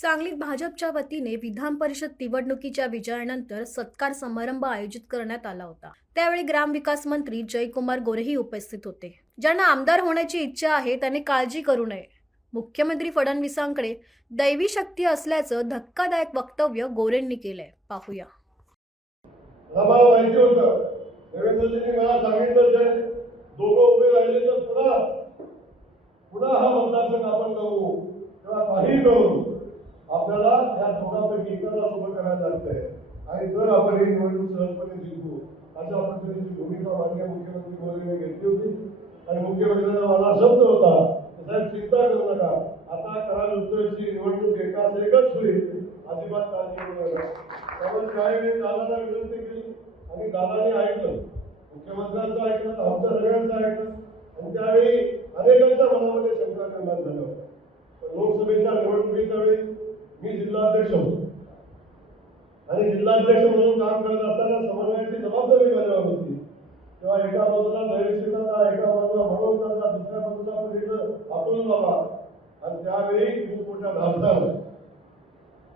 सांगलीत भाजपच्या वतीने विधान परिषद निवडणुकीच्या विजयानंतर सत्कार समारंभ आयोजित करण्यात आला होता। त्यावेळी ग्रामविकास मंत्री जयकुमार गोरेही उपस्थित होते। ज्यांना आमदार होण्याची इच्छा आहे त्यांनी काळजी करू नये। मुख्यमंत्री फडणवीसांकडे दैवी शक्ती असल्याचं धक्कादायक वक्तव्य गोरेंनी केलंय। पाहूया। आम्हाला माहिती होतं देवेंद्रजींनी मला सांगितलं जे दोघं उभे राहिले तर पुन्हा हा मतदारसंघ आपण करू किंवा काही करू आपल्याला त्या दोघांपैकी एकाला सोबत करायला लागतंय आणि जर आपण ही निवडणूक सहजपणे जिंकू अशा पद्धतीची भूमिका माननीय मुख्यमंत्री मोदींनी घेतली होती आणि मुख्यमंत्र्यांना मला शब्द होता साहेब चिंता करू नका आता कराल उत्तरची निवडणूक एकच होईल अजिबात काळजी करू नका। त्यामुळे त्यावेळी दादाला विनंती केली आणि दादाने ऐकलं मुख्यमंत्र्यांचं ऐकलं आमच्या सगळ्यांचं ऐकलं आणि त्यावेळी अनेकांच्या मनामध्ये शंका निर्माण झालं। लोकसभेच्या निवडणुकीच्या वेळी मी जिल्हाध्यक्ष होतो आणि जिल्हाध्यक्ष म्हणून काम करत असताना समन्वयाची जबाबदारी माझ्यावर होती। तेव्हा एका बाजूला दैवशिकाचा एका बाजूला मनोजचा दुसऱ्या बाजूला पण अतुल बाबा आणि त्यावेळी खूप मोठ्या धाडसानं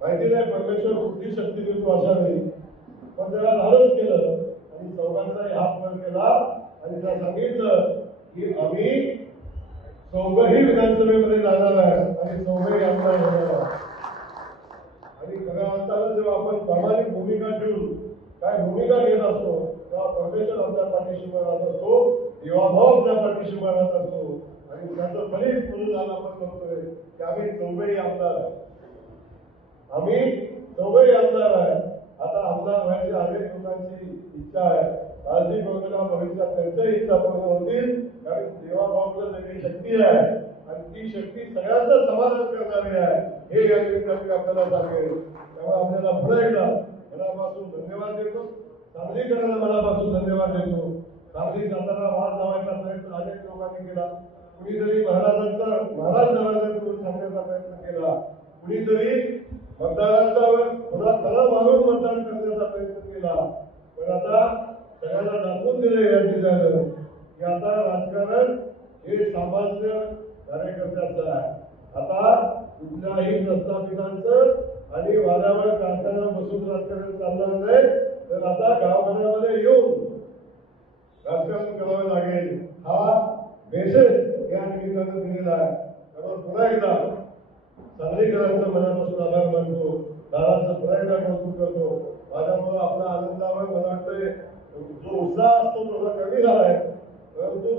माहिती नाही परमेश्वर बुद्धी शक्ती देतो अशा वेळी पण त्याला धाडस केलं आणि चौघांचाही हात वर केला आणि त्याला सांगितलं की आम्ही चौघही विधानसभेमध्ये जाणार आहे आणि चौघही आमदार होणार आहे। आणि खऱ्या अर्थानं जेव्हा आपण प्रामाणिक भूमिका ठेवून काय भूमिका घेत असतो तेव्हा परमेश्वर आमच्या पाठीशी राहत असतो, देवाभाव आपल्या पाठीशी राहत असतो आणि त्याचं फलित म्हणून आज आपण म्हणतोय की आम्ही चौघही आमदार आहे। आम्ही चौघही आमदार आहे। आता आमदार व्हायची अनेक लोकांची इच्छा आहे। काळजी करू नका भविष्यात त्यांच्याही इच्छा पूर्ण होतील कारण देवाभावाला वेगळी शक्ती आहे आणि ती शक्ती सगळ्यांचं समाधान करणारी आहे हे या निमित्ताने आपल्याला सांगेल। त्यामुळे आपल्याला पुन्हा एकदा मनापासून धन्यवाद देतो। सांगलीकरांना मनापासून धन्यवाद देतो। सांगली सातारा महाराज लावायचा प्रयत्न अनेक लोकांनी केला। कुणीतरी महाराज नवाजांकडून सांगण्याचा प्रयत्न केला, कुणीतरी मतदारांच्यावर पुन्हा तला मारून मतदान करण्याचा प्रयत्न केला। पण आता सगळ्यांना दाखवून दिले या जिल्ह्यानं की आता राजकारण हे सामान्य कार्यकर्त्याचं आहे। आता कुठल्याही प्रस्थापितांचं आणि वाऱ्यावर कारखाना बसून राजकारण चालणार नाही तर आता गावघरामध्ये येऊन राजकारण करावं लागेल हा मेसेज या निमित्तानं दिलेला आहे। त्यामुळे पुन्हा एकदा सांगलीकरांचं मनापासून आभार मानतो, दादांचं पुन्हा एकदा कौतुक करतो। माझ्यामुळे आपला आनंदावर मला वाटतंय जो उत्साह असतो थोडा कमी झालाय परंतु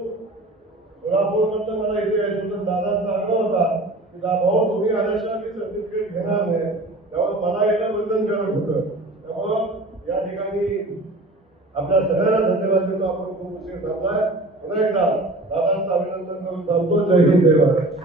कोल्हापूरमधलं मला इथे यायचं होतं दादांचा आग्रह होता की भाऊ तुम्ही आल्याशिवाय मी सर्टिफिकेट घेणार नाही त्यामुळे मला यायला बंधनकारक होतं। त्यामुळं या ठिकाणी आपल्या सगळ्यांना धन्यवाद देतो। आपण खूप उशीर थांबलाय। पुन्हा एकदा दादांचं अभिनंदन करून थांबतो। जय हिंद जय भारत।